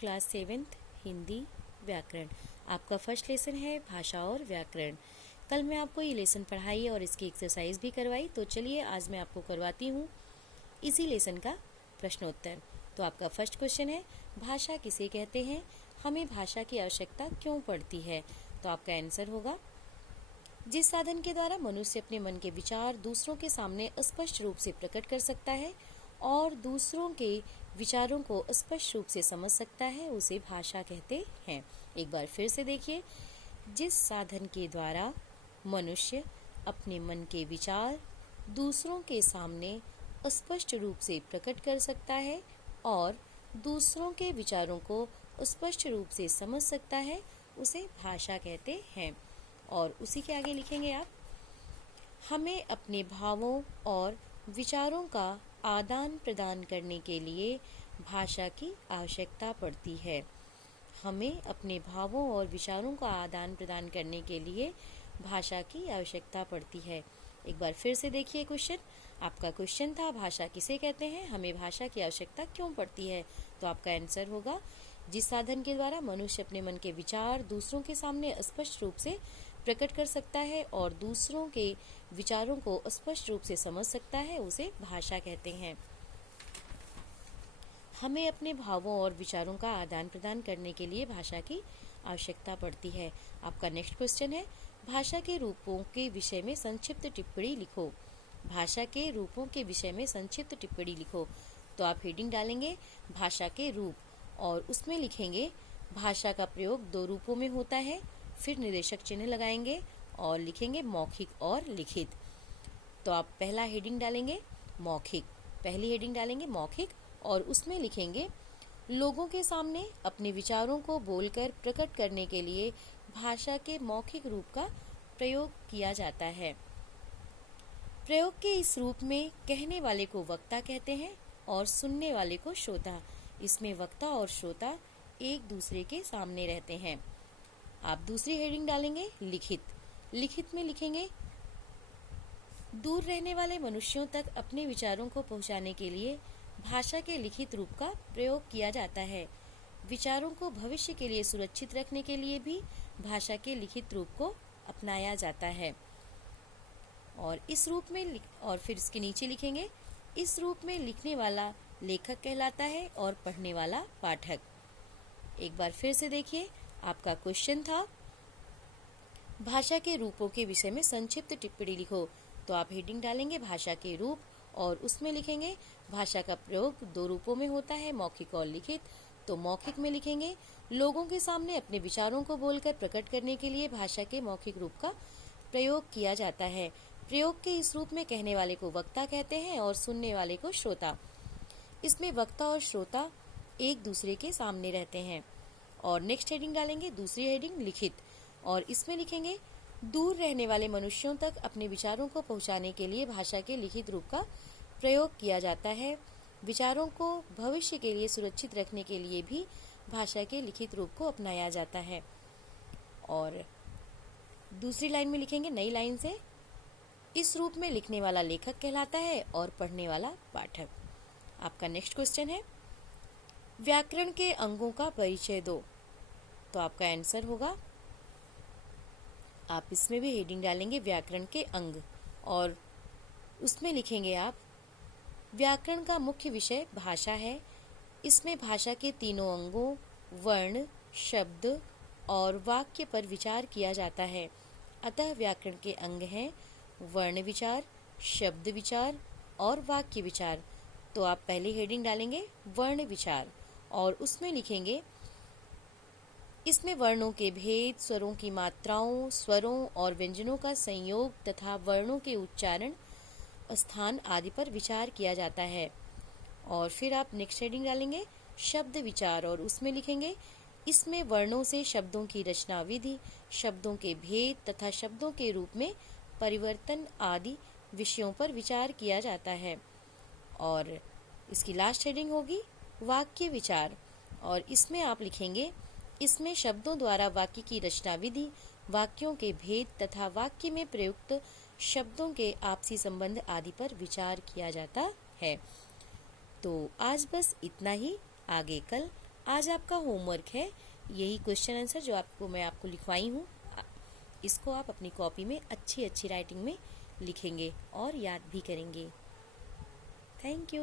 Class 7th Hindi व्याकरण। आपका first lesson है भाषा और व्याकरण। कल मैं आपको ये लेसन पढ़ाई और इसकी एक्सरसाइज भी करवाई, तो चलिए आज मैं आपको करवाती हूँ इसी लेसन का प्रश्नोत्तर। तो आपका फर्स्ट क्वेश्चन है, भाषा किसे कहते हैं, हमें भाषा की आवश्यकता क्यों पड़ती है। तो आपका आंसर होगा, जिस साधन के द्वारा मनुष्य अपने मन के विचार दूसरों के सामने स्पष्ट रूप से प्रकट कर सकता है और दूसरों के विचारों को स्पष्ट रूप से समझ सकता है, उसे भाषा कहते हैं। एक बार फिर से देखिए, जिस साधन के द्वारा मनुष्य अपने मन के विचार दूसरों के सामने स्पष्ट रूप से प्रकट कर सकता है और दूसरों के विचारों को स्पष्ट रूप से समझ सकता है, उसे भाषा कहते हैं। और उसी के आगे लिखेंगे आप, हमें अपने भावों और विचारों का आदान प्रदान करने के लिए भाषा की आवश्यकता पड़ती है। हमें अपने भावों और विचारों का आदान प्रदान करने के लिए भाषा की आवश्यकता पड़ती है। एक बार फिर से देखिए क्वेश्चन। आपका क्वेश्चन था, भाषा किसे कहते हैं, हमें भाषा की आवश्यकता क्यों पड़ती है। तो आपका आंसर होगा, जिस साधन के द्वारा मनुष्य अपने मन के विचार दूसरों के सामने स्पष्ट रूप से प्रकट कर सकता है और दूसरों के विचारों को स्पष्ट रूप से समझ सकता है, उसे भाषा कहते हैं। हमें अपने भावों और विचारों का आदान प्रदान करने के लिए भाषा की आवश्यकता पड़ती है। आपका नेक्स्ट क्वेश्चन है, भाषा के रूपों के विषय में संक्षिप्त टिप्पणी लिखो। भाषा के रूपों के विषय में संक्षिप्त टिप्पणी लिखो। तो आप हेडिंग डालेंगे भाषा के रूप और उसमें लिखेंगे भाषा का प्रयोग दो रूपों में होता है, फिर निर्देशक चिन्ह लगाएंगे और लिखेंगे मौखिक और लिखित। तो आप पहला हेडिंग डालेंगे मौखिक, पहली हेडिंग डालेंगे मौखिक और उसमें लिखेंगे लोगों के सामने अपने विचारों को बोलकर प्रकट करने के लिए भाषा के मौखिक रूप का प्रयोग किया जाता है। प्रयोग के इस रूप में कहने वाले को वक्ता कहते हैं और सुनने वाले को श्रोता। इसमें वक्ता और श्रोता एक दूसरे के सामने रहते हैं। आप दूसरी हेडिंग डालेंगे लिखित। लिखित में लिखेंगे दूर रहने वाले मनुष्यों तक अपने विचारों को पहुंचाने के लिए भाषा के लिखित रूप का प्रयोग किया जाता है। विचारों को भविष्य के लिए सुरक्षित रखने के लिए भी भाषा के लिखित रूप को अपनाया जाता है। और इस रूप में और फिर इसके नीचे लिखेंगे, इस रूप में लिखने वाला लेखक कहलाता है और पढ़ने वाला पाठक। एक बार फिर से देखिए, आपका क्वेश्चन था, भाषा के रूपों के विषय में संक्षिप्त टिप्पणी लिखो। तो आप हेडिंग डालेंगे भाषा के रूप और उसमें लिखेंगे भाषा का प्रयोग दो रूपों में होता है, मौखिक और लिखित। तो मौखिक में लिखेंगे लोगों के सामने अपने विचारों को बोलकर प्रकट करने के लिए भाषा के मौखिक रूप का प्रयोग किया जाता है। प्रयोग के इस रूप में कहने वाले को वक्ता कहते हैं और सुनने वाले को श्रोता। इसमें वक्ता और श्रोता एक दूसरे के सामने रहते हैं। और नेक्स्ट हेडिंग डालेंगे दूसरी हेडिंग लिखित और इसमें लिखेंगे दूर रहने वाले मनुष्यों तक अपने विचारों को पहुंचाने के लिए भाषा के लिखित रूप का प्रयोग किया जाता है। विचारों को भविष्य के लिए सुरक्षित रखने के लिए भी भाषा के लिखित रूप को अपनाया जाता है। और दूसरी लाइन में लिखेंगे नई लाइन से, इस रूप में लिखने वाला लेखक कहलाता है और पढ़ने वाला पाठक। आपका नेक्स्ट क्वेश्चन है, व्याकरण के अंगों का परिचय दो। तो आपका आंसर होगा, आप इसमें भी हेडिंग डालेंगे व्याकरण के अंग और उसमें लिखेंगे आप, व्याकरण का मुख्य विषय भाषा है। इसमें भाषा के तीनों अंगों वर्ण, शब्द और वाक्य पर विचार किया जाता है। अतः व्याकरण के अंग हैं वर्ण विचार, शब्द विचार और वाक्य विचार। तो आप पहली हेडिंग डालेंगे वर्ण विचार और उसमें लिखेंगे इसमें वर्णों के भेद, स्वरों की मात्राओं, स्वरों और व्यंजनों का संयोग तथा वर्णों के उच्चारण, स्थान आदि पर विचार किया जाता है। और फिर आप नेक्स्ट हेडिंग डालेंगे शब्द विचार और उसमें लिखेंगे इसमें वर्णों से शब्दों की रचना विधि, शब्दों के भेद तथा शब्दों के रूप में परिवर्तन आदि विषयों पर विचार किया जाता है। और इसकी लास्ट हेडिंग होगी वाक्य विचार और इसमें आप लिखेंगे इसमें शब्दों द्वारा वाक्य की रचना विधि, वाक्यों के भेद तथा वाक्य में प्रयुक्त शब्दों के आपसी संबंध आदि पर विचार किया जाता है। तो आज बस इतना ही, आगे कल आज आपका होमवर्क है यही क्वेश्चन आंसर जो मैं आपको लिखवाई हूँ। इसको आप अपनी कॉपी में अच्छी अच्छी राइटिंग में लिखेंगे और याद भी करेंगे। Thank you.